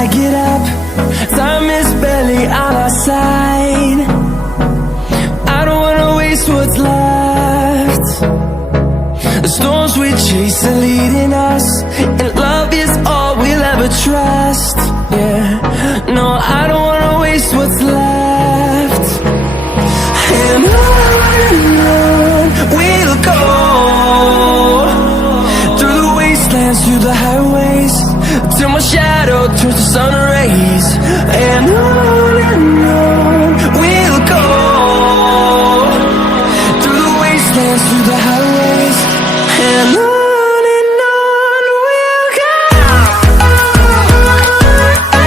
I get up, time is barely on our side. I don't wanna waste what's left. The storms we chase are leading us, and love is all we'll ever trust. Yeah, no, I don't wanna waste what's left. And on we'll go, through the wastelands, through the highways, till my shadow turns to sun rays. And on we'll go, through the wastelands, through the highways, and on.